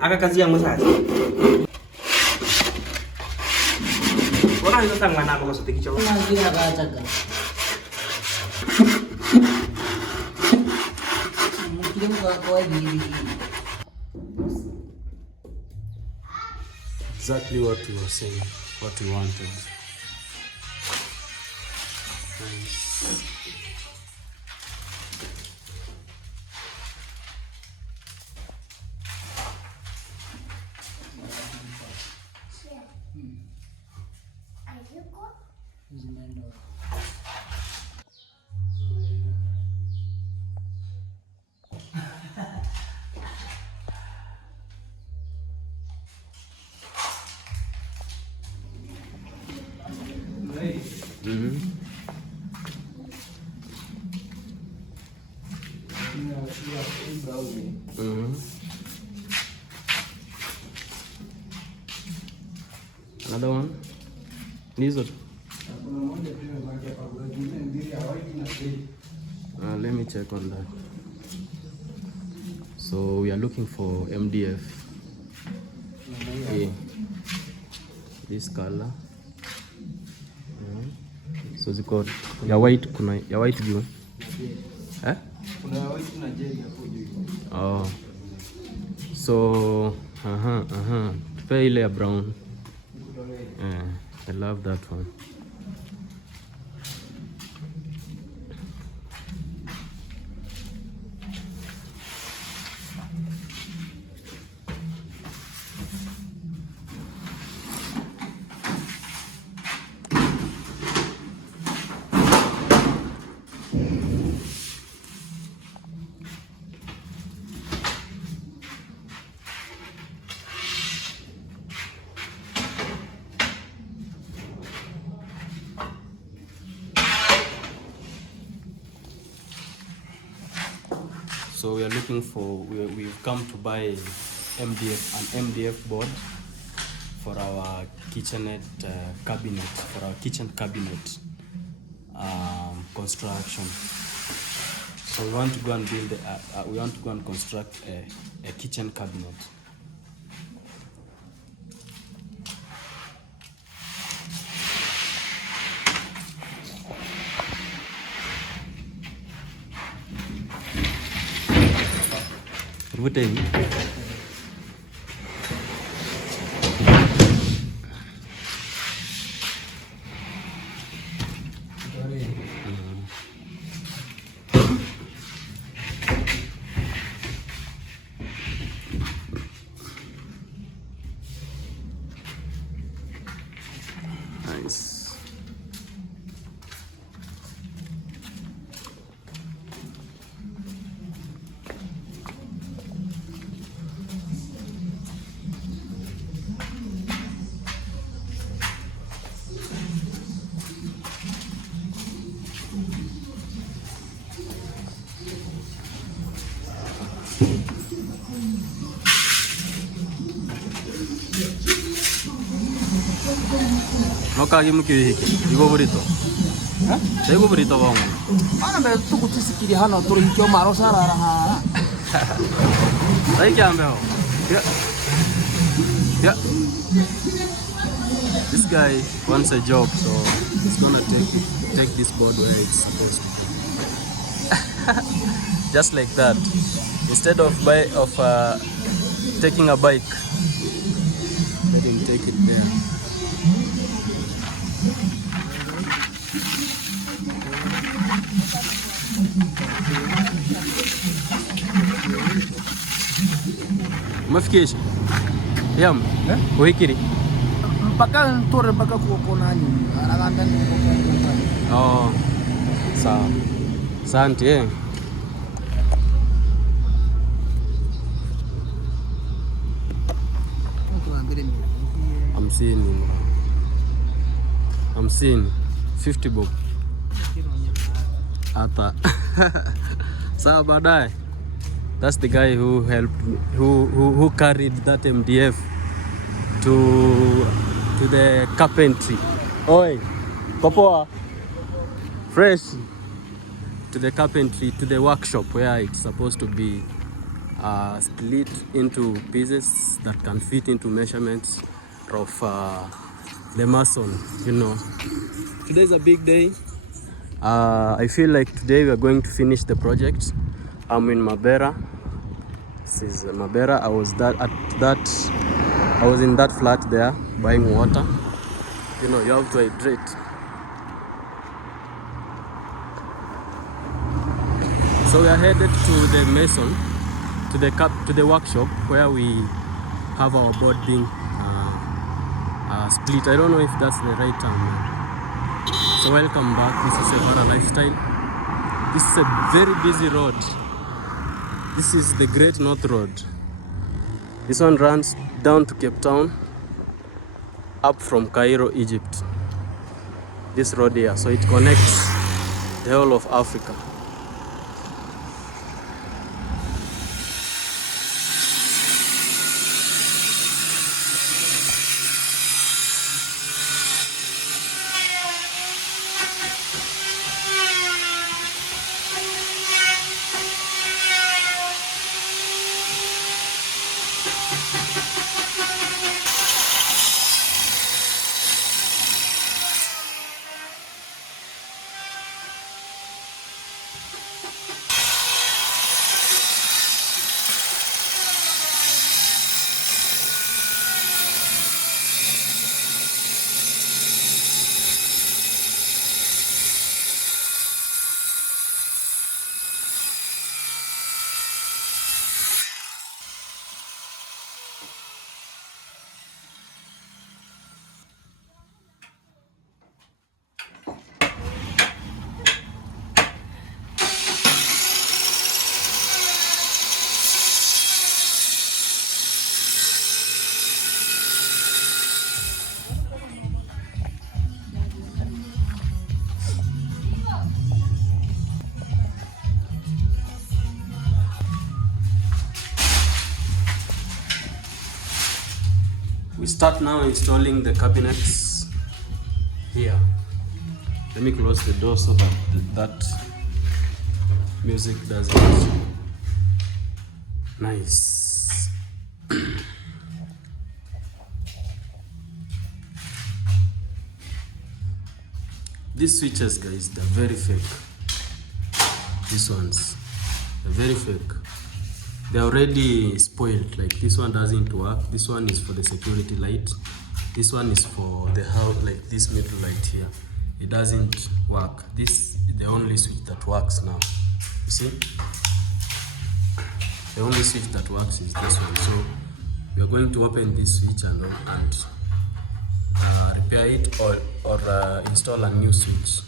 Aka kazi yangu sasa. Ona hizo tangwa nako kwa sote kichwa. Ngira kachaga. Mkimu kwa hivi. Exactly what we were saying, what we wanted. Nice. Another one. These are. Let me check on that. So we are looking for MDF. Okay. This color. So ziko ya white, kuna ya white juu. Eh? Kuna white na jelly hapo juu. Oh. So tupe ile ya brown. Yeah, I love that one. So we are looking for, we've come to buy an MDF board for our kitchenette cabinet, for our kitchen cabinet construction. So we want to go and build, we want to go and construct a kitchen cabinet. Rutin. Nice. No kagi mukihiki igo burito ha igo burito bongo Ana be tukutisikiri hano turihikyo maro sarara ha Ai kyambe ho yeah This guy wants a job, so he's gonna take this board where it's supposed to be. Just like that. Instead of taking a bike, let him take it there. Mafikisha yam wikiri mpaka ntore mpaka kuona nini anaganda ni oh sawa asante hamsini 50 bob hata sawa baadaye. That's the guy who helped me, who carried that MDF to the carpentry. Oi, Popoa, fresh to the carpentry, to the workshop where it's supposed to be split into pieces that can fit into measurements of the mason, you know. Today is a big day. I feel like today we are going to finish the project. I'm in Mabera. This is Mabera. I was in that flat there buying water. You know, you have to hydrate. So we are headed to the mason, to the workshop where we have our board being split. I don't know if that's the right term. So welcome back. This is Evara Lifestyle. This is a very busy road. This is the Great North Road. This one runs down to Cape Town, up from Cairo, Egypt. This road here, so it connects the whole of Africa. We start now installing the cabinets here. Let me close the door so that music doesn't. Nice. These switches, guys, they're very fake. These ones, they're very fake. They're already spoiled. Like this one doesn't work. This one is for the security light. This one is for the house, like this middle light here. It doesn't work. This is the only switch that works now. You see? The only switch that works is this one. So we're going to open this switch and repair it or install a new switch.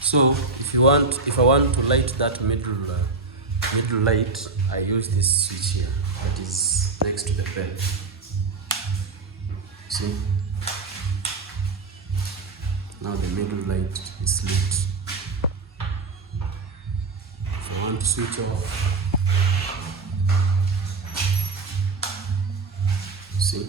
So if I want to light that middle light, I use this switch here that is next to the bed. See? Now the middle light is lit. If I want to switch off, see?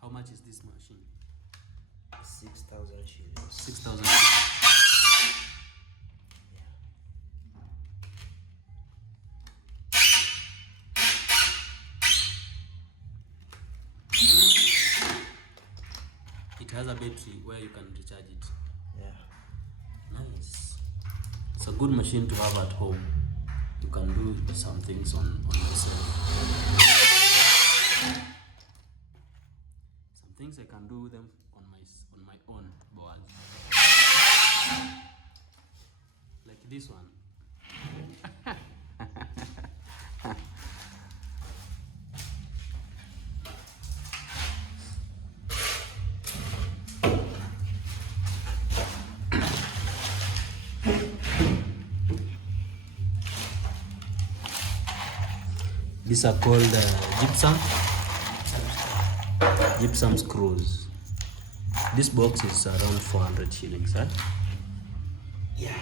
How much is this machine? 6,000 shillings. 6,000. It has a battery where you can recharge it. Yeah. Nice. It's a good machine to have at home. can do some things on yourself. Some things I can do them on my own, Boaz. Like this one. These are called gypsum screws. This box is around 400 shillings, huh? Yeah.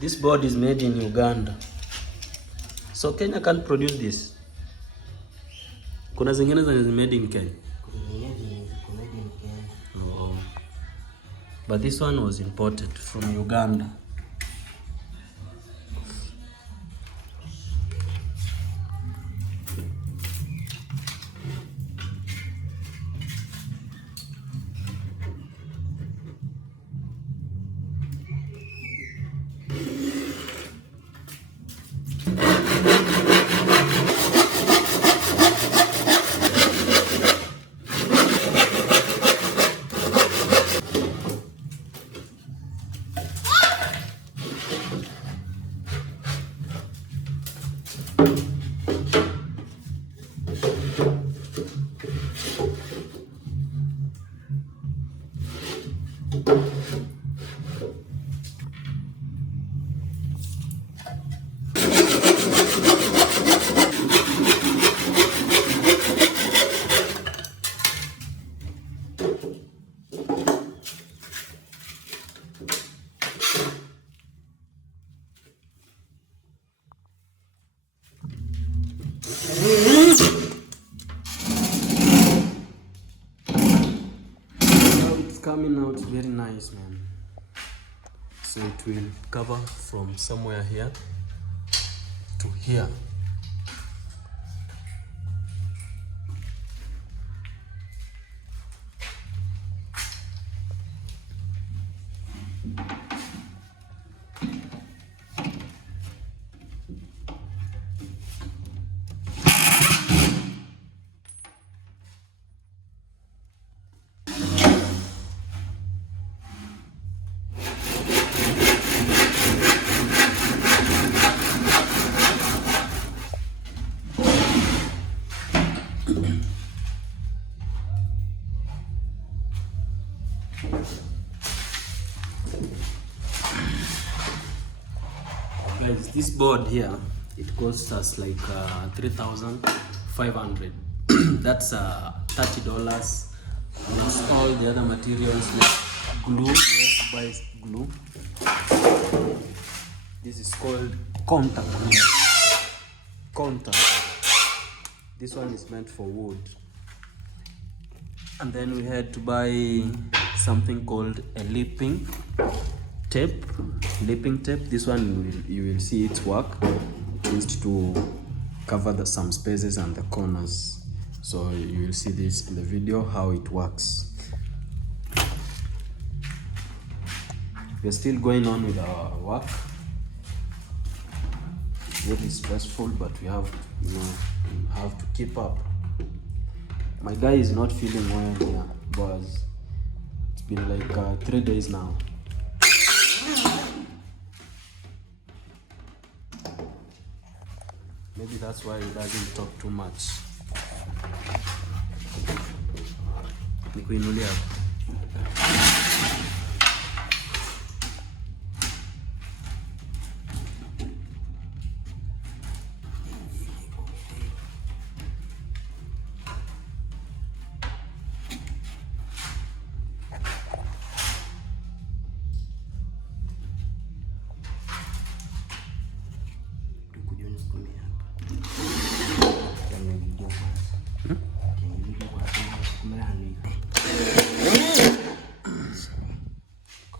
This board is made in Uganda. So Kenya can't produce this. Kuna zingine zenye made in Kenya. Oh. But this one was imported from Uganda. Coming out very nice, man. So it will cover from somewhere here to here. Guys, this board here, it costs us like 3,500. That's $30. It's all the other materials like glue. We have to buy glue. This is called contact glue. Contact. This one is meant for wood. And then we had to buy something called a lipping tape. This one you will see its work, used to cover some spaces and the corners. So you will see this in the video how it works. We're still going on with our work. Very stressful, but we have to keep up. My guy is not feeling well here, boys. It's been like 3 days now. Maybe that's why he doesn't talk too much. Nikuinulia.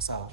Sawa.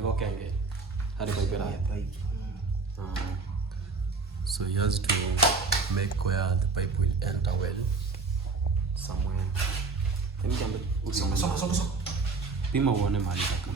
Okay. So he has to make where the pipe will enter well somewhere. Pima uone mahali taka.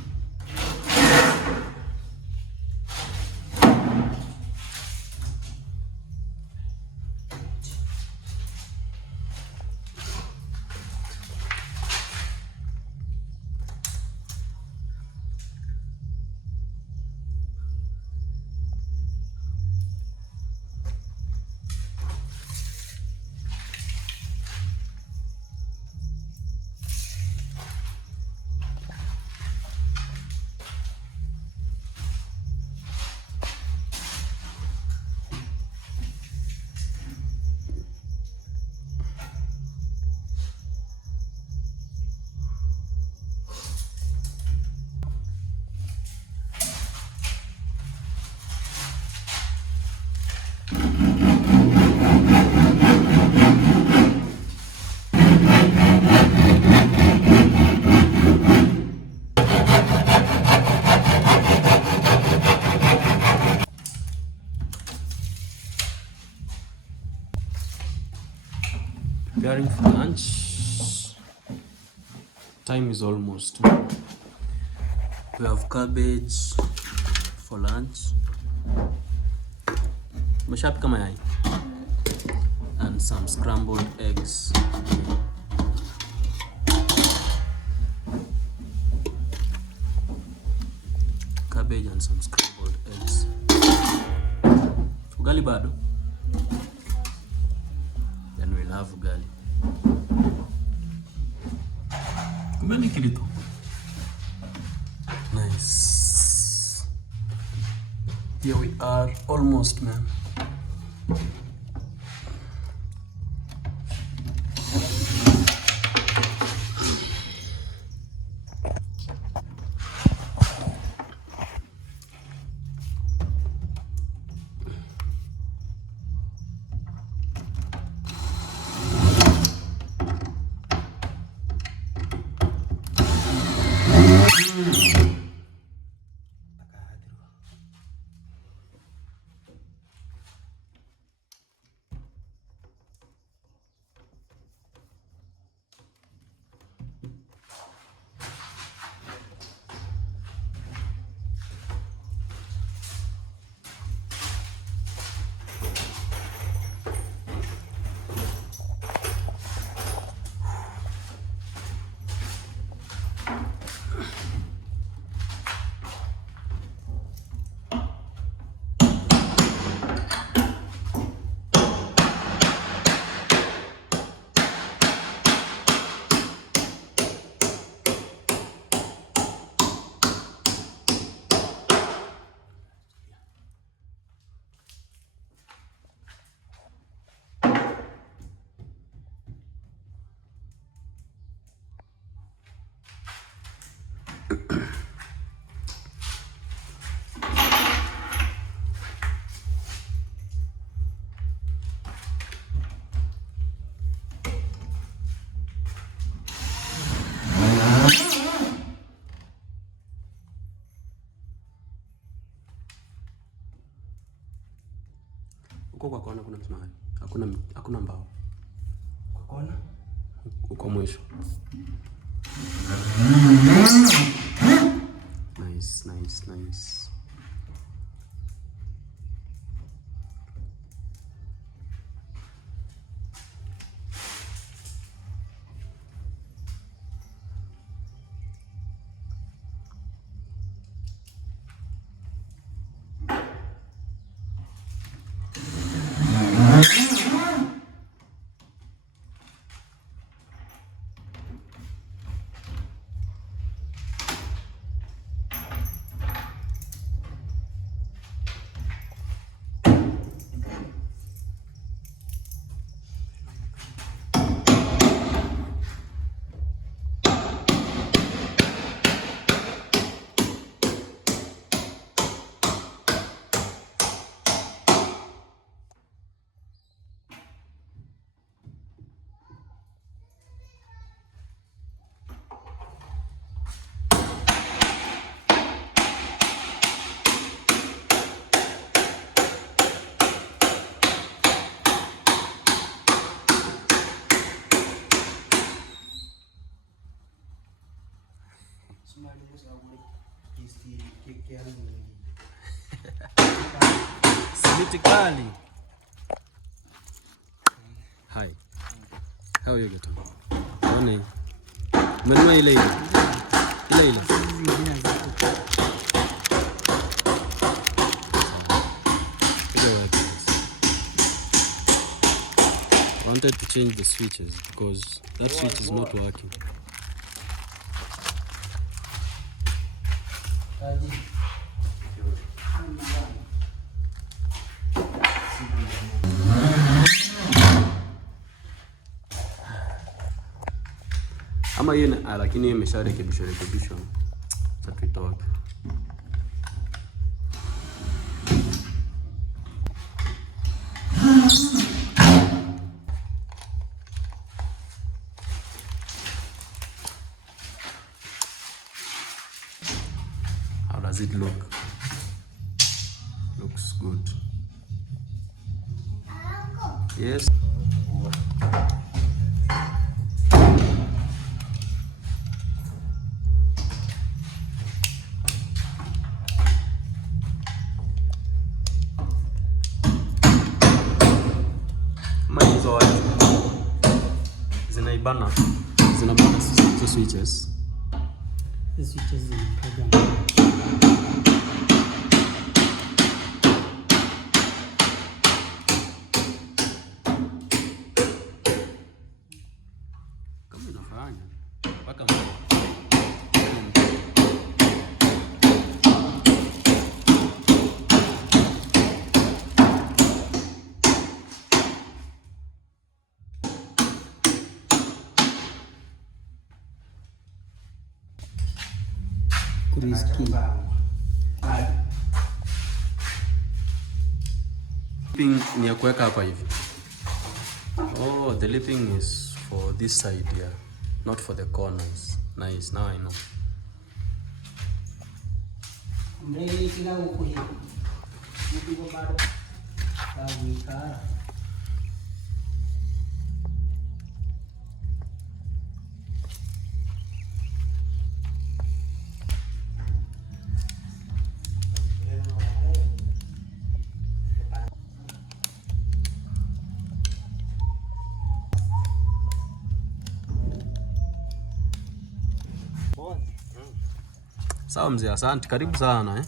Preparing for lunch. Time is almost. We have cabbage for lunch. Umeshapika mayai and some scrambled eggs. Cabbage and some scrambled eggs. Ugali bado. Then we'll have ugali. Kumeni kilito. Nice. Here we are, almost, man. Huko kwa kona kuna msumari. Hakuna mbao. Kwa kona? Uko mwisho. Nice. Simiti kali. Hi. How are you getting? One. Menua ile. I wanted to change the switches because that switch is not working. Ama hiyo lakini imesharekebishwa. Sasa tuitoe. How does it look? Looks good. Yes. Zinabana the switches. The switches in program. Kama inafanya mpaka lipping ni ya kuweka hapa hivi. Oh, the lipping is for this side here, not for the corners. Nice, now I know. Sawa mzee, asante. Karibu sana eh.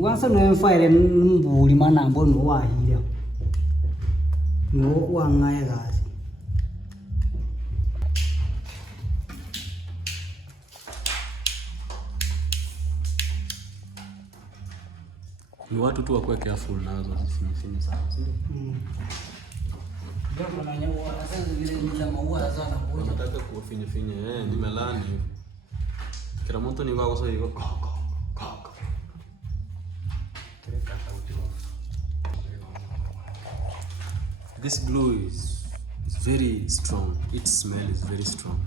Once no fire mbuli manambo no wahira. No kuangaya gasi. Ni watu tu wakuwe careful nazo zisinyeshe sana. Ndio kuna nyaua sasa vile ni za maua sana kuja. Nataka kufinye nimelani. Kila mtu ni wako sasa hivyo. This glue is very strong. Its smell is very strong.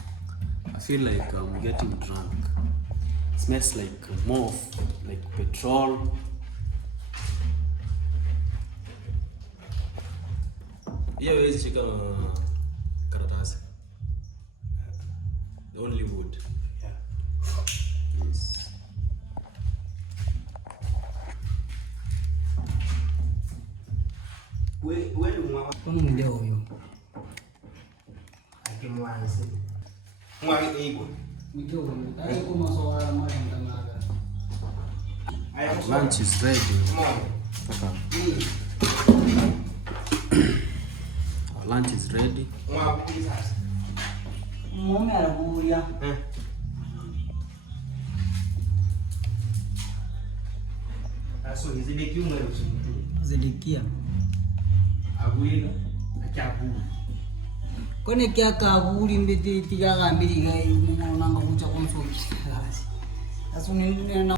I feel like I'm getting drunk. It smells like more of like petrol. Hiyo haiwezi shika karatasi. The only wood. Yeah. Yes. Wewe mwa Kuna ndio huyo. akimwanzi. Mwa ego. Ndio huyo. Dai kuma swala moja mtangaga. Lunch is ready. Our lunch is ready. Mwa kuisasa. Mume anakulia. Aso izibeki umwe rusumu. Zedekia. Abuila achabu. Kone kya kabuli mbiti tiga gambiri gai nanga kucha konsoki. Aso nini na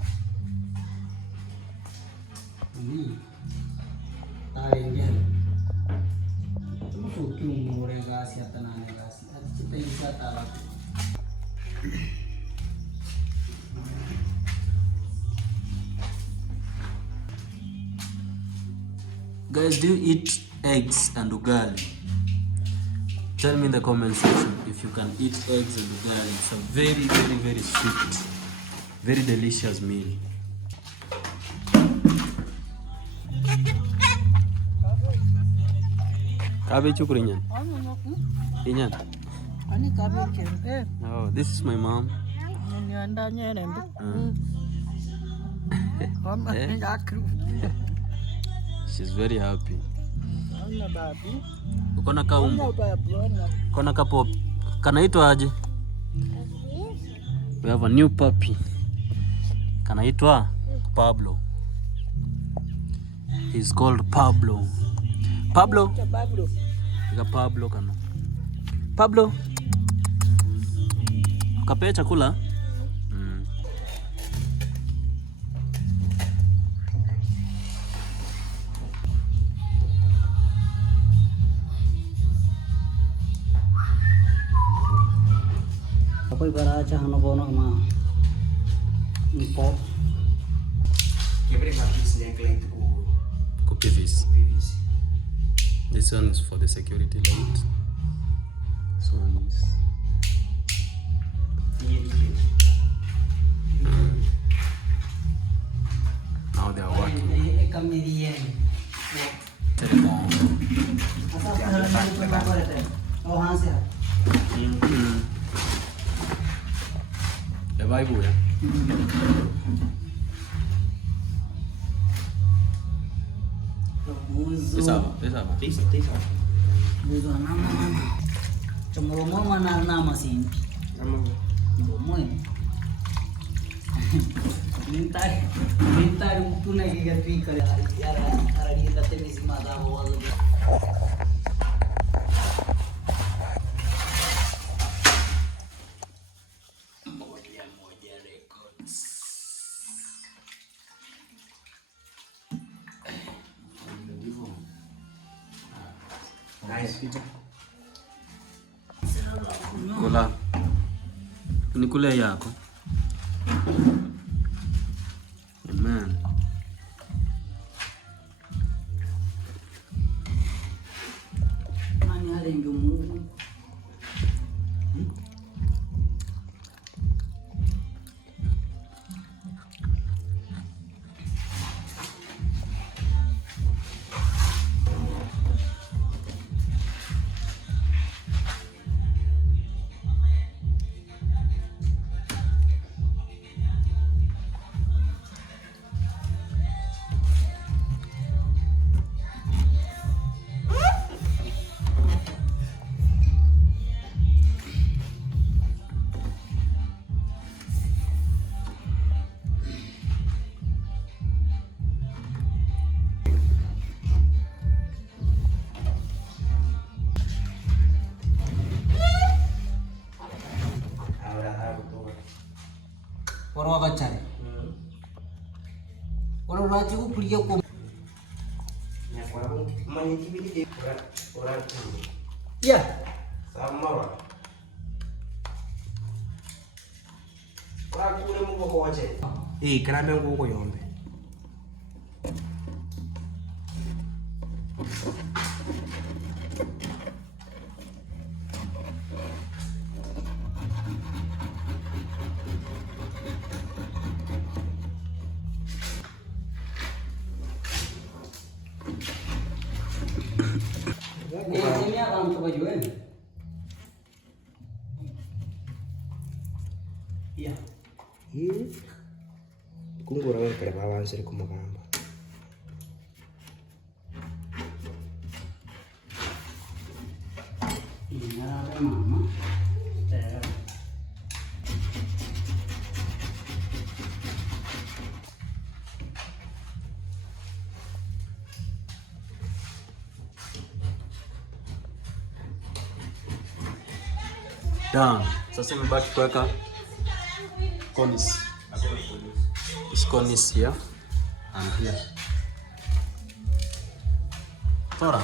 ni. Tare ndia. Tuko kiumore gasi atanane gasi. Atita isa tala. Guys, do you eat eggs and ugali? Tell me in the comment section if you can eat eggs and ugali. It's a very, very, very sweet, very delicious meal. Cabbage ukurinyan? Inyan? Ani cabbage. Oh, this is my mom. Nyanda nyerembe. She's very happy. Ona babu. Uko na kaumbu? Ona babu. Ona. Uko na kapo? Kanaitwa aje? We have a new puppy. Kanaitwa Pablo. He's called Pablo. Pablo. Babu. Ika Pablo kana. Pablo. Kapea chakula? Apa ibaracha hano bono ma. Nipo. Quebrei uma pizza de cliente com Copy this. PVC. This one is for the security light. This one is. Now they are working. Kamerian. Telephone. Asa apa ada? Oh hansa. The Bible, yeah. This up. Tem. Buzo nama. Cemolomo mana nama sih? Bomo ini. Minta buku lagi kan pikir ya hari kita tenis mata bawa lagi. Moja records. Nice. Kula. Nikule yako. Amen. Nani ada yang gemuk? Orang kacau. Orang lagi aku pergi aku. Yang orang menyicipi orang itu. Ya. Sama lah. Orang kuda mau bawa aja. Kenapa yang bawa yombe? Ini akan coba juga. Iya. Kung kurang kerawanan sih kumakamba. Ini ada mama. Done. Sasa imebaki kuweka cornice. This cornice here and here. Tora.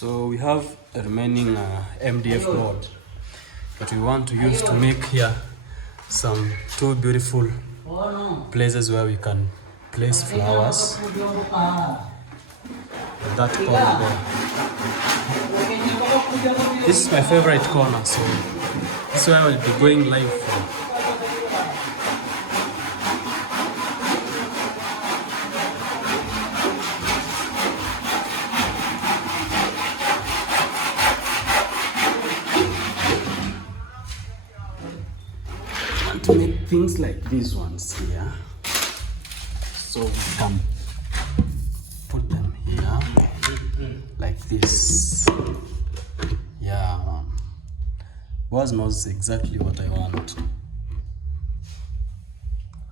So we have a remaining MDF board that we want to use to make here some two beautiful places where we can place flowers. That corner there. This is my favorite corner, so this is where I will be going live from. To make things like these ones here, so we can put them here like this. Yeah, Boaz knows exactly what I want.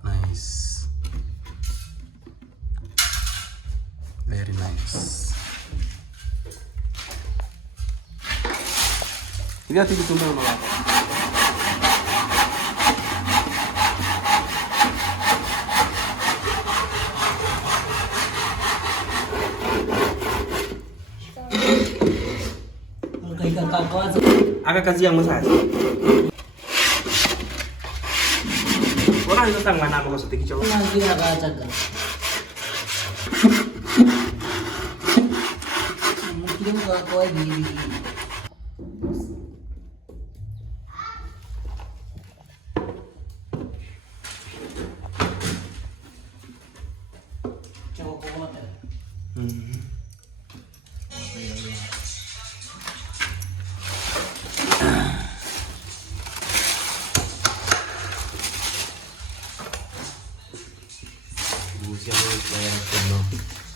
Nice, very nice. Hivi ati kitu mbona hapa? Aga kazi yang sasa. Orang itu tangga nama kau setik cowok. Lagi agak jaga. Mungkin kau ini. Coba kau mata.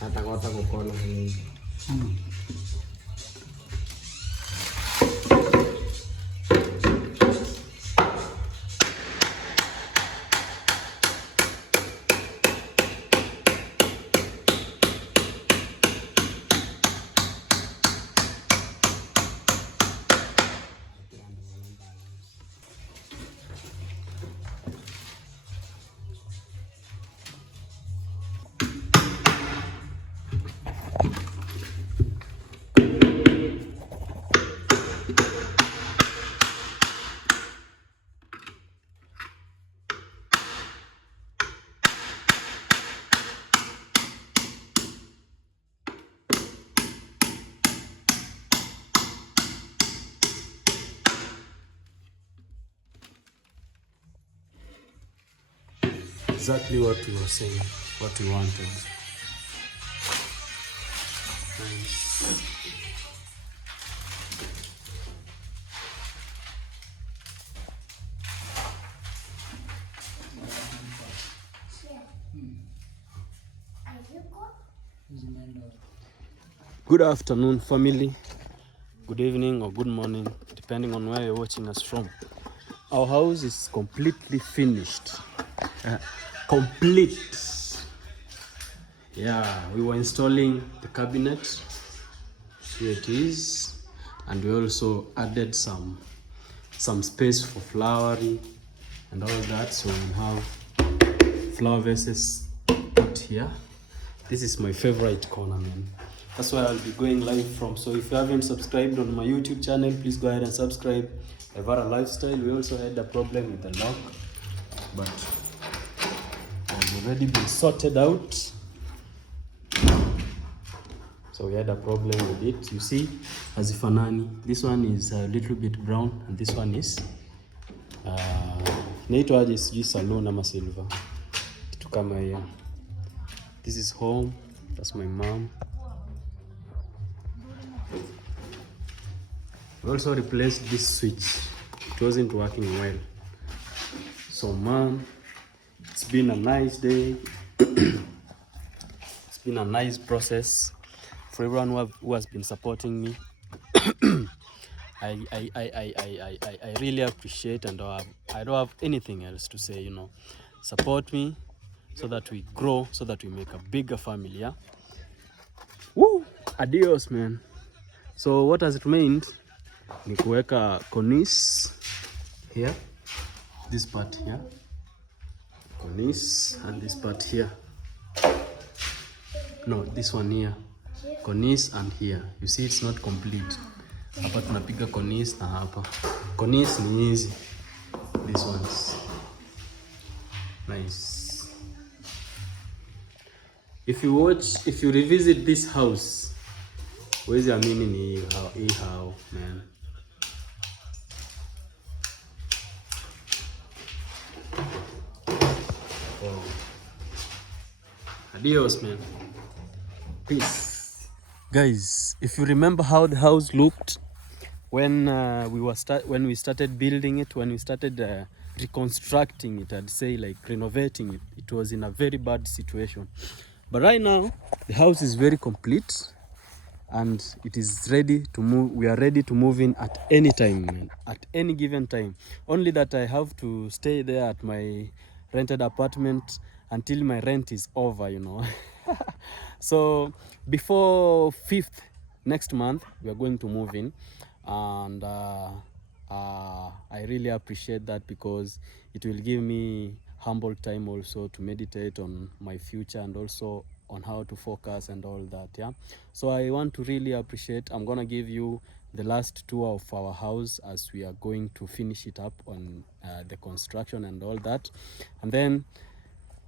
Kata-kata kokono ini. exactly what we were saying, what we wanted. Nice. Good afternoon, family. Good evening or good morning, depending on where you're watching us from. Our house is completely finished. Complete. Yeah, we were installing the cabinet. Here it is. And we also added some space for flowering and all that. So we have flower vases put here. This is my favorite corner, man. That's why I'll be going live from. So if you haven't subscribed on my YouTube channel, please go ahead and subscribe. Evara Lifestyle. We also had a problem with the lock, but it's already been sorted out. So we had a problem with it. You see, hazifanani. This one is a little bit brown, and this one is naitwaje sijui salon ama silver, kitu kama hiyo. This is home. That's my mom. We also replaced this switch. It wasn't working well. So mom, it's been a nice day. It's been a nice process for everyone who has been supporting me. I really appreciate, and I don't have anything else to say, you know. Support me so that we grow, so that we make a bigger family, yeah? Woo! Adios, man. So what has remained ni kuweka cornice here, this part here, cornice, and this part here. No, this one here, cornice, and here. You see, it's not complete. Hapa tunapiga cornice na hapa. Cornice ni hizi. These ones. Nice. If you revisit this house, where's your meaning hii how, man? Oh. Adios, man. Peace. Guys, if you remember how the house looked when we started building it, when we started reconstructing it, I'd say like renovating it, it was in a very bad situation. But right now, the house is very complete and it is ready to move. We are ready to move in at any time, man, at any given time. Only that I have to stay there at my rented apartment until my rent is over, you know. So before 5th next month, we are going to move in. And I really appreciate that, because it will give me humble time also to meditate on my future and also on how to focus and all that, yeah. So I want to really appreciate. I'm gonna give you the last tour of our house as we are going to finish it up on the construction and all that, and then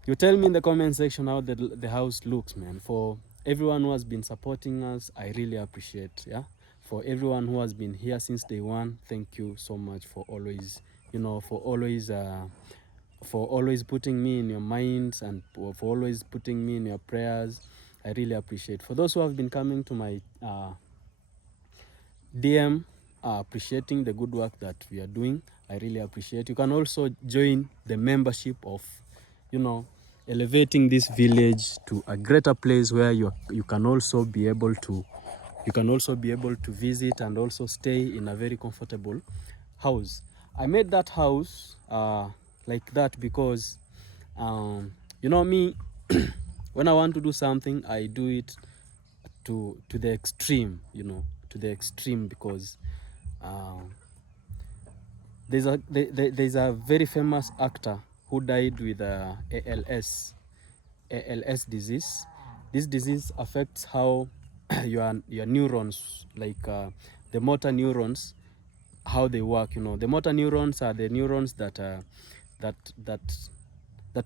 you tell me in the comment section how the house looks, man. For everyone who has been supporting us, I really appreciate, yeah. For everyone who has been here since day one, thank you so much for always, you know, for always putting me in your minds and for always putting me in your prayers. I really appreciate. For those who have been coming to my DM, appreciating the good work that we are doing, I really appreciate. You can also join the membership of, you know, elevating this village to a greater place where you can also be able to visit and also stay in a very comfortable house. I made that house like that because you know me, when I want to do something, I do it to the extreme, you know, to the extreme, because there's a very famous actor who died with ALS disease. This disease affects how your neurons, like the motor neurons, how they work. You know, the motor neurons are the neurons that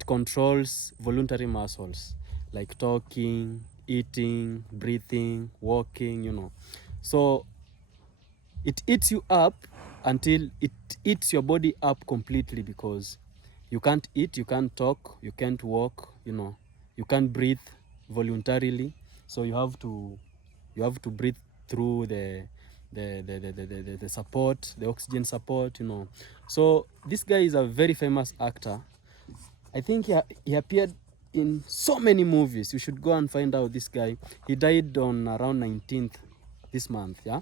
controls voluntary muscles like talking, eating, breathing, walking, you know. So it eats you up until it eats your body up completely, because You can't eat, you can't talk, you can't walk, you know, you can't breathe voluntarily. So you have to breathe through the support, the oxygen support, you know. So this guy is a very famous actor. I think he appeared in so many movies. You should go and find out this guy. He died on around 19th this month, yeah.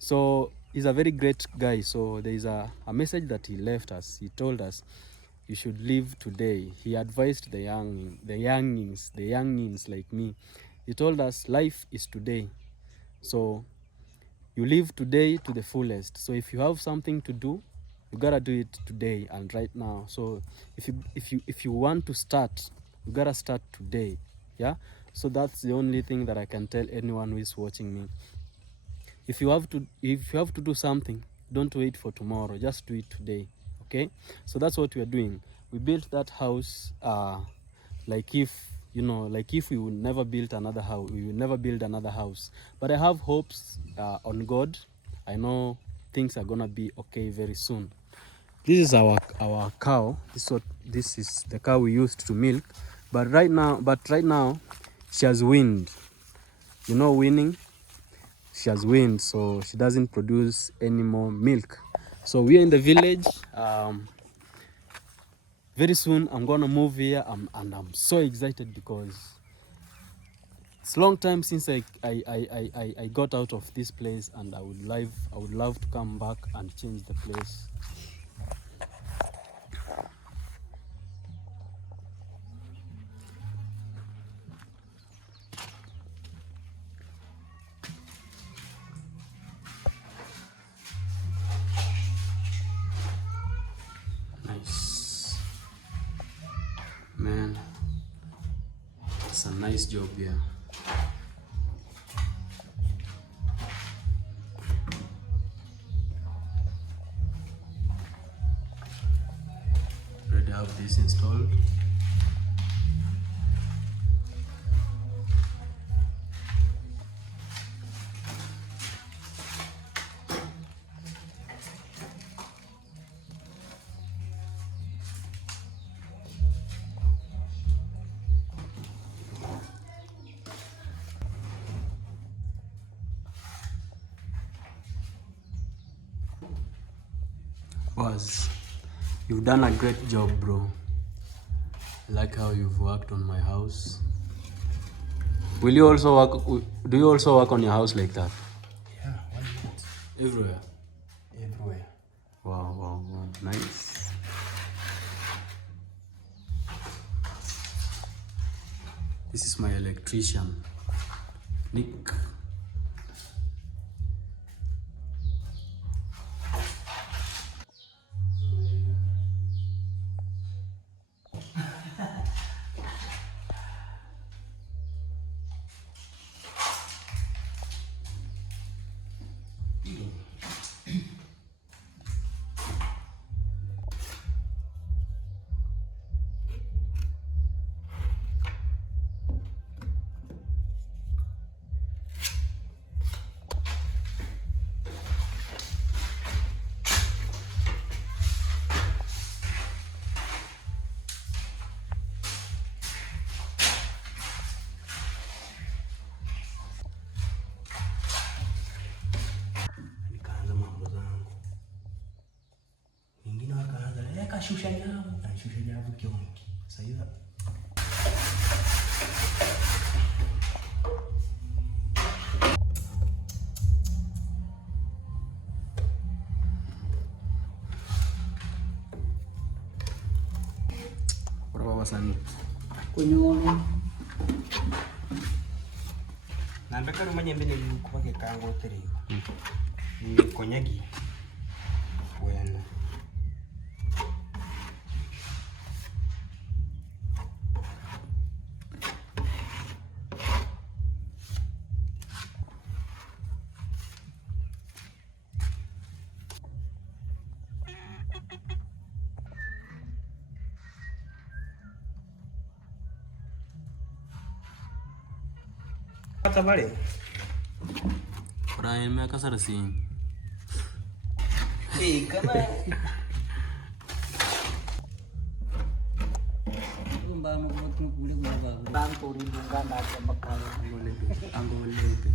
So he's a very great guy. So there is a message that he left us. He told us you should live today. He advised the youngins like me. He told us life is today. So you live today to the fullest. So if you have something to do, you gotta do it today and right now. So if you want to start, you gotta start today. Yeah. So that's the only thing that I can tell anyone who is watching me. If you have to do something, don't wait for tomorrow. Just do it today. Okay. So that's what we are doing. We built that house like if we would never build another house. We will never build another house. But I have hopes on God. I know things are gonna be okay very soon. This is our cow. This is the cow we used to milk. But right now she has weaned. You know weaning? She has weaned, so she doesn't produce any more milk. So we are in the village. Very soon I'm gonna move here, and I'm so excited because it's a long time since I got out of this place, and I would love to come back and change the place. Nice. Man, it's a nice job here. Already have this installed. You've done a great job, bro. I like how you've worked on my house. Will you also work? Do you also work on your house like that? Yeah, why not? Everywhere. Everywhere. Wow, nice. This is my electrician, Nick. Shusha nyavu kionki. Sasa Berapa sana? Kunyono. Nambeka rumanya mbele kupake kango tere. Ni konyagi. Bueno. Kata bale. Orang yang kasar sih. Karena ulidungana hata makale. Angolebe.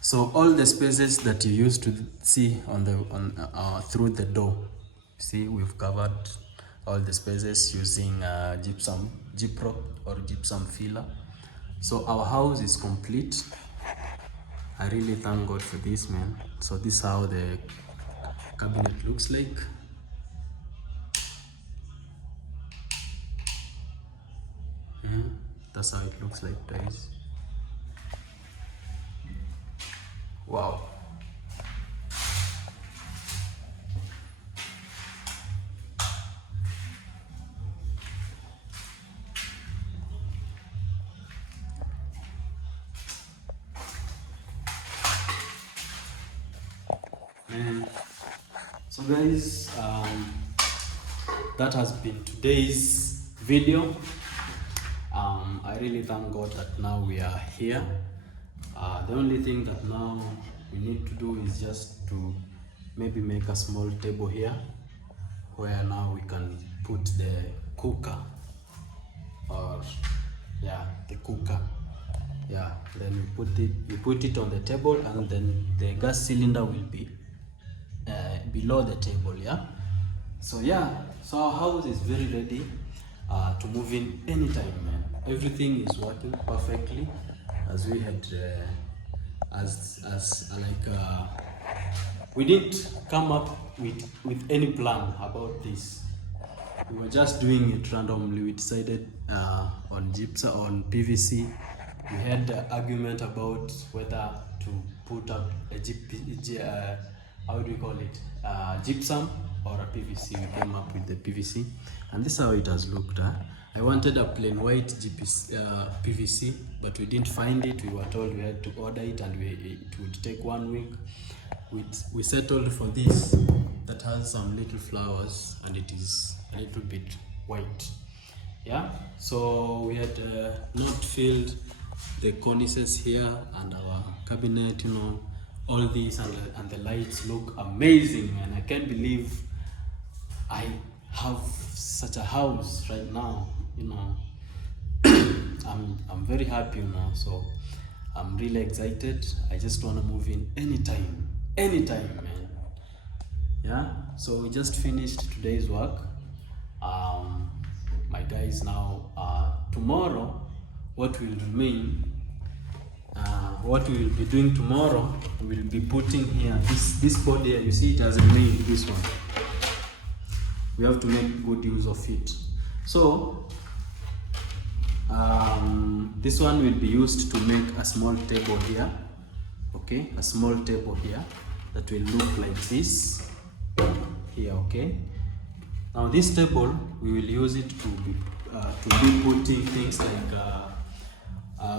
So all the spaces that you used to see through the door, see, we've covered all the spaces using gyprock or gypsum filler. So our house is complete. I really thank God for this, man. So this is how the cabinet looks like. That's how it looks like, guys. Wow. Man. So guys, that has been today's video. I really thank God that now we are here. The only thing that now we need to do is just to maybe make a small table here where now we can put the cooker, or the cooker. Then we put it on the table, and then the gas cylinder will be below the table. So our house is very ready to move in anytime, man. Everything is working perfectly as we had we didn't come up with any plan about this. We were just doing it randomly. We decided on gypsum, on PVC. We had an argument about whether to put up a gypsum or a PVC. We came up with the PVC, and this is how it has looked. I wanted a plain white PVC, but we didn't find it. We were told we had to order it, and it would take 1 week. We settled for this that has some little flowers, and it is a little bit white. So we had not filled the cornices here and our cabinet, all these, and the lights look amazing, and I can't believe I have such a house right now. I'm very happy, so I'm really excited. I just want to move in anytime, man. So we just finished today's work. My guys, now tomorrow, what will remain, what we will be doing tomorrow, we will be putting here this board here. You see, it has remained, this one. We have to make good use of it. So this one will be used to make a small table here. Okay, a small table here that will look like this here. Okay, now this table, we will use it to be putting things like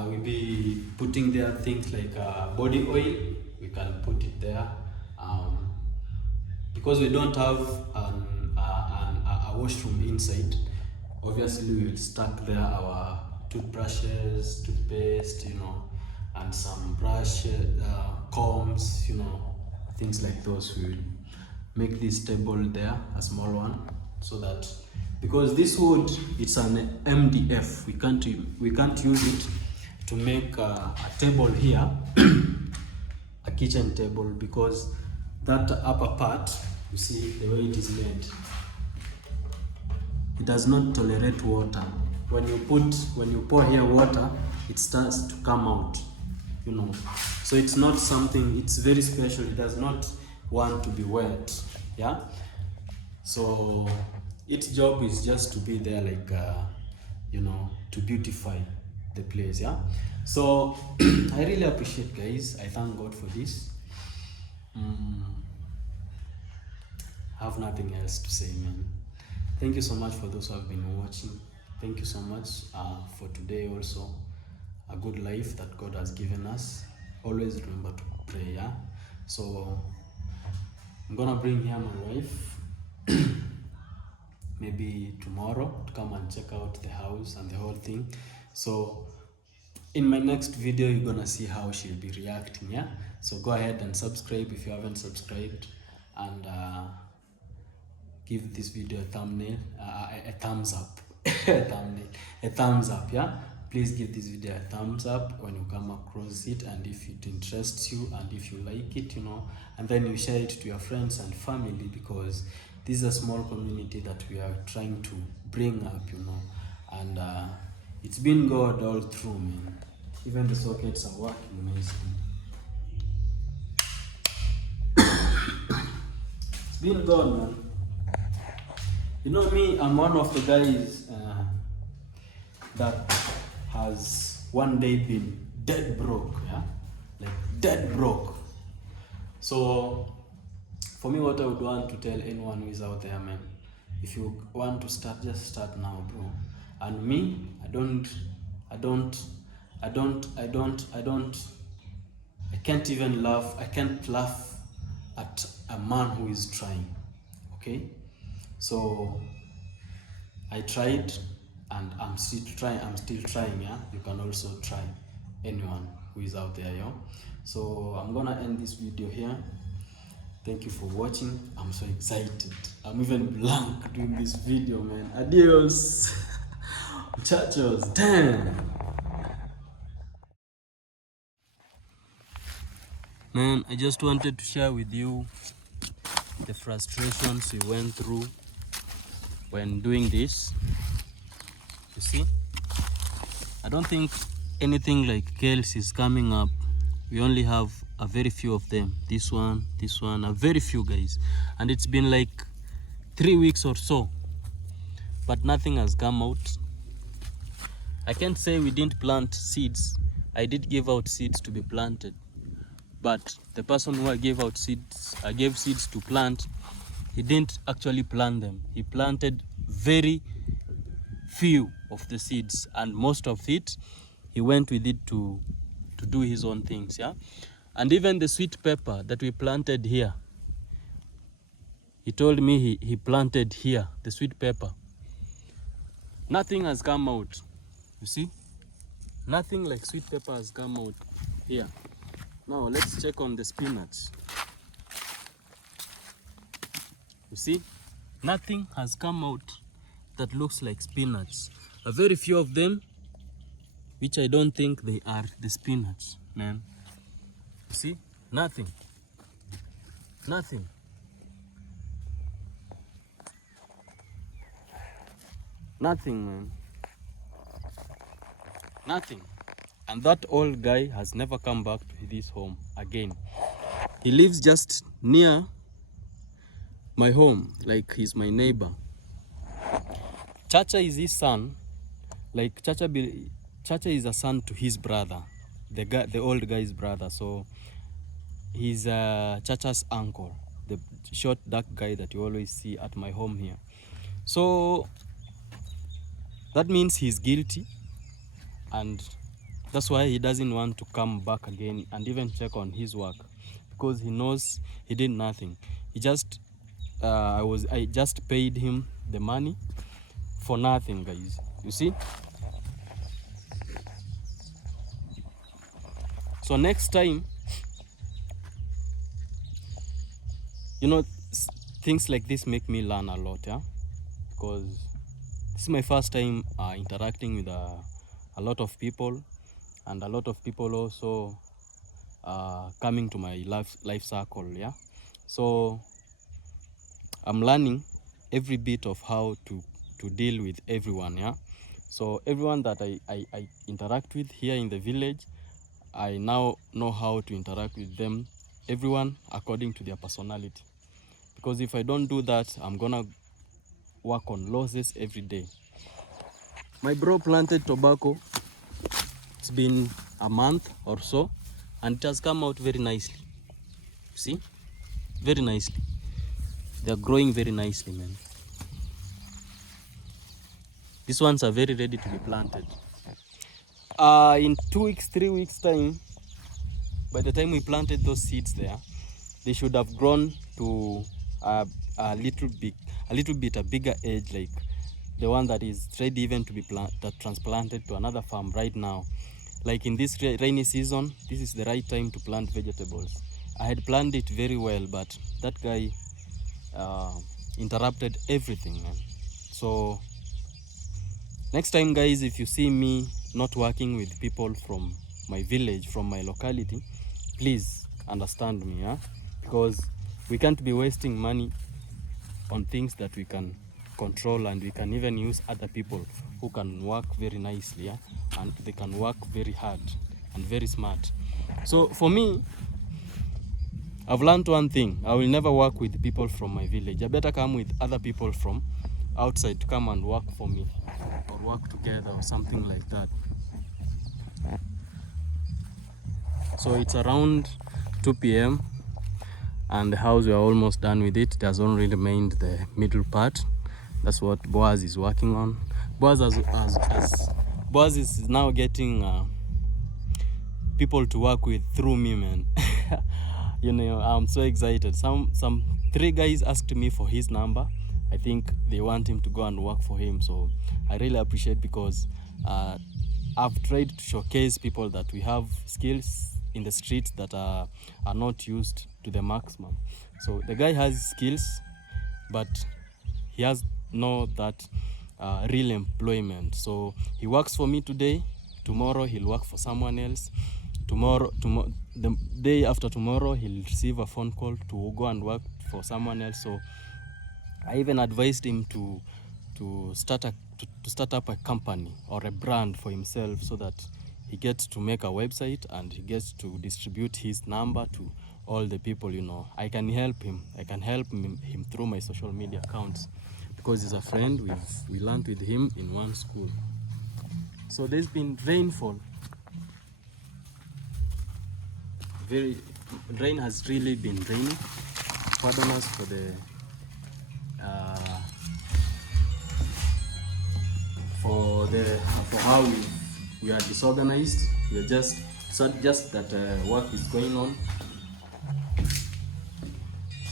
we'll be putting there things like body oil. We can put it there because we don't have a washroom inside. Obviously, we will stack there our toothbrushes, toothpaste, and some brushes, combs, things like those. We will make this table there, a small one, so that, because this wood, it's an MDF, we can't use it to make a table here, a kitchen table, because that upper part, you see the way it is made, it does not tolerate water. When you pour here water, it starts to come out, so it's not something, it's very special. It does not want to be wet. So its job is just to be there, like to beautify the place. So I really appreciate, guys. I thank God for this. I have nothing else to say, man. Thank you so much for those who have been watching. Thank you so much for today also. A good life that God has given us. Always remember to pray. So I'm gonna bring here my wife maybe tomorrow to come and check out the house and the whole thing. So in my next video you're gonna see how she'll be reacting. Yeah, so go ahead and subscribe if you haven't subscribed, and give this video a thumbnail, a thumbs up. a thumbs up. Yeah, please give this video a thumbs up when you come across it, and if it interests you and if you like it, you know, and then you share it to your friends and family, because this is a small community that we are trying to bring up, you know, and it's been God all through, man. Even the sockets are working amazing. It's been God, man. You know me, I'm one of the guys that has one day been dead broke, yeah? Like dead broke. So for me, what I would want to tell anyone who is out there, man, if you want to start, just start now, bro. And me, I can't even laugh. I can't laugh at a man who is trying. Okay? So I tried, and I'm still trying, yeah. You can also try, anyone who is out there, yo. So I'm gonna end this video here. Thank you for watching. I'm so excited. I'm even blank doing this video, man. Adios. Muchachos. Damn. Man, I just wanted to share with you the frustrations we went through when doing this. You see, I don't think anything like Kales is coming up. We only have a very few of them. This one, a very few, guys. And it's been like 3 weeks or so, but nothing has come out. I can't say we didn't plant seeds. I did give out seeds to be planted, but the person who I gave seeds to plant, he didn't actually plant them. He planted very few of the seeds, and most of it he went with it to do his own things, yeah. And even the sweet pepper that we planted here, he told me he planted here the sweet pepper. Nothing has come out. You see, nothing like sweet pepper has come out here. Now let's check on the spinach. You see, nothing has come out that looks like spinach. A very few of them, which I don't think they are the spinach, man. You see, nothing. Nothing. Nothing, man. Nothing. And that old guy has never come back to this home again. He lives just near my home, like he's my neighbor. Chacha is his son. Like Chacha is a son to his brother, the old guy's brother. So he's Chacha's uncle, the short dark guy that you always see at my home here. So that means he's guilty, and that's why he doesn't want to come back again and even check on his work, because he knows he did nothing. He just I just paid him the money for nothing, guys. You see? So next time, you know, things like this make me learn a lot, yeah, because this is my first time interacting with a lot of people, and a lot of people also coming to my life circle, yeah. So I'm learning every bit of how to deal with everyone, yeah. So everyone that I interact with here in the village, I now know how to interact with them, everyone according to their personality. Because if I don't do that, I'm gonna work on losses every day. My bro planted tobacco. It's been a month or so, and it has come out very nicely. See? Very nicely. They're growing very nicely, man. These ones are very ready to be planted. In 2 weeks, 3 weeks time, by the time we planted those seeds there, they should have grown to a little bit a bigger age, like the one that is ready even to be transplanted to another farm right now. like in this rainy season, this is the right time to plant vegetables. I had planned it very well, but that guy interrupted everything, man. So next time, guys, if you see me not working with people from my village, from my locality, please understand me, yeah? Because we can't be wasting money on things that we can control, and we can even use other people who can work very nicely, yeah? And they can work very hard and very smart. So for me, I've learned one thing: I will never work with people from my village. I better come with other people from outside to come and work for me, or work together, or something like that. So it's around 2 p.m. and the house, we are almost done with it. It has only remained the middle part. That's what Boaz is working on. Boaz is now getting people to work with through me, man. You know, I'm so excited. Some 3 guys asked me for his number. I think they want him to go and work for him. So I really appreciate, because I've tried to showcase people that we have skills in the streets that are not used to the maximum. So the guy has skills, but he has no that real employment. So he works for me today. Tomorrow he'll work for someone else. The day after tomorrow, he'll receive a phone call to go and work for someone else. So I even advised him to start up a company or a brand for himself, so that he gets to make a website and he gets to distribute his number to all the people. You know, I can help him. I can help him through my social media accounts, because he's a friend. We learned with him in one school. So there's been rainfall. Rain has really been raining. Pardon us for the for how we are disorganized. We are just that work is going on.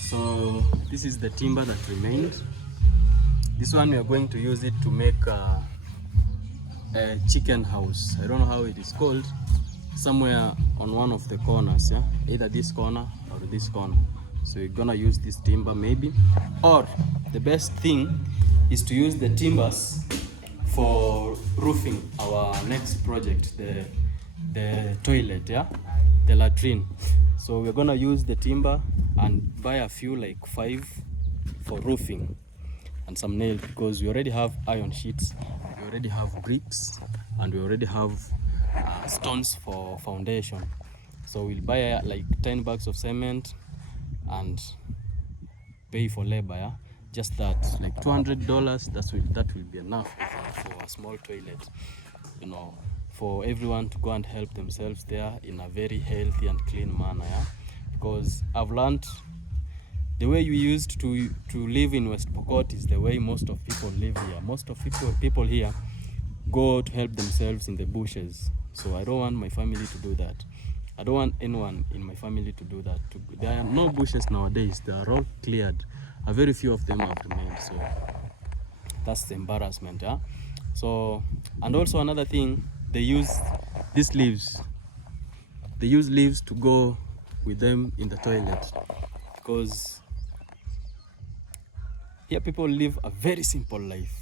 So this is the timber that remained. This one we are going to use it to make a chicken house. I don't know how it is called. Somewhere on one of the corners, yeah, either this corner or this corner. So we're gonna use this timber maybe, or the best thing is to use the timbers for roofing our next project, the toilet, yeah, the latrine. So we're gonna use the timber and buy a few, like 5 for roofing, and some nails, because we already have iron sheets, we already have bricks, and we already have stones for foundation. So we'll buy like 10 bags of cement and pay for labor, yeah? Just that, like $200. That will be enough for a small toilet, you know, for everyone to go and help themselves there in a very healthy and clean manner, yeah? Because I've learned the way you used to live in West Pokot is the way most of people live here. Most of people here go to help themselves in the bushes. So I don't want my family to do that. I don't want anyone in my family to do that. There are no bushes nowadays. They are all cleared. A very few of them have remained. So that's the embarrassment, yeah? So, and also another thing, they use these leaves. They use leaves to go with them in the toilet, because here people live a very simple life,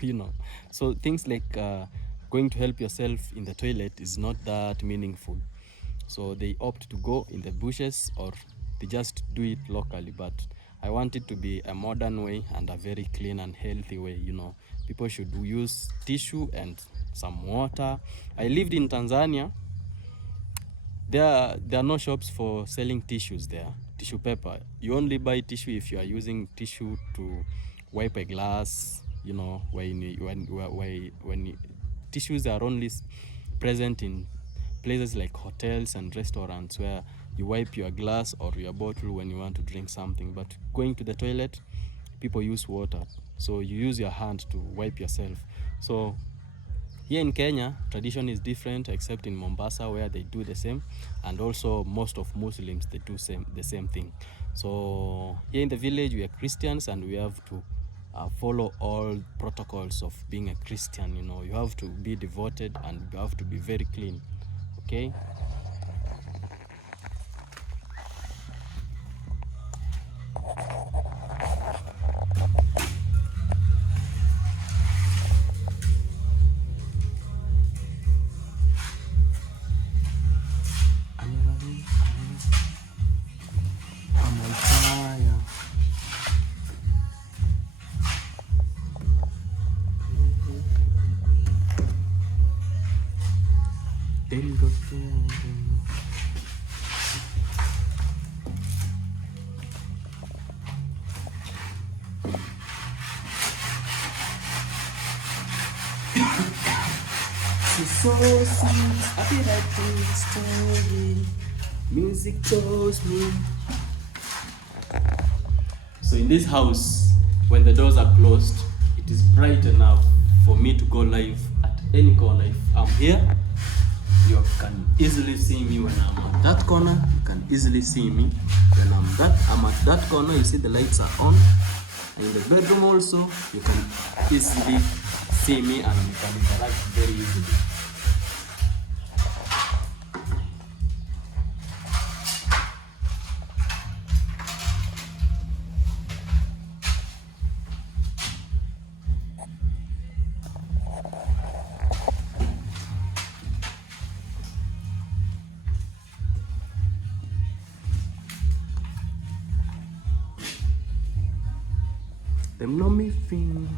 you know. So things like going to help yourself in the toilet is not that meaningful. So they opt to go in the bushes, or they just do it locally. But I want it to be a modern way and a very clean and healthy way, you know. People should use tissue and some water. I lived in Tanzania. There are no shops for selling tissues there, tissue paper. You only buy tissue if you are using tissue to wipe a glass, you know, when tissues are only present in places like hotels and restaurants, where you wipe your glass or your bottle when you want to drink something. But going to the toilet, people use water. So you use your hand to wipe yourself. So here in Kenya, tradition is different, except in Mombasa, where they do the same. And also most of Muslims, they do the same thing. So here in the village, we are Christians, and we have to follow all protocols of being a Christian. You know, you have to be devoted, and you have to be very clean. Okay. I'm on fire. Then go So sweet, I feel like the story. Music chose me. So in this house, when the doors are closed, it is bright enough for me to go live at any corner. If I'm here, you can easily see me. When I'm at that corner, you can easily see me. When I'm at that corner, you see the lights are on. And in the bedroom also, you can easily see me and you can interact very easily. Them know me feel,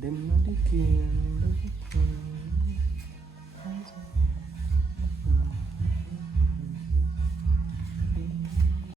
them know the king.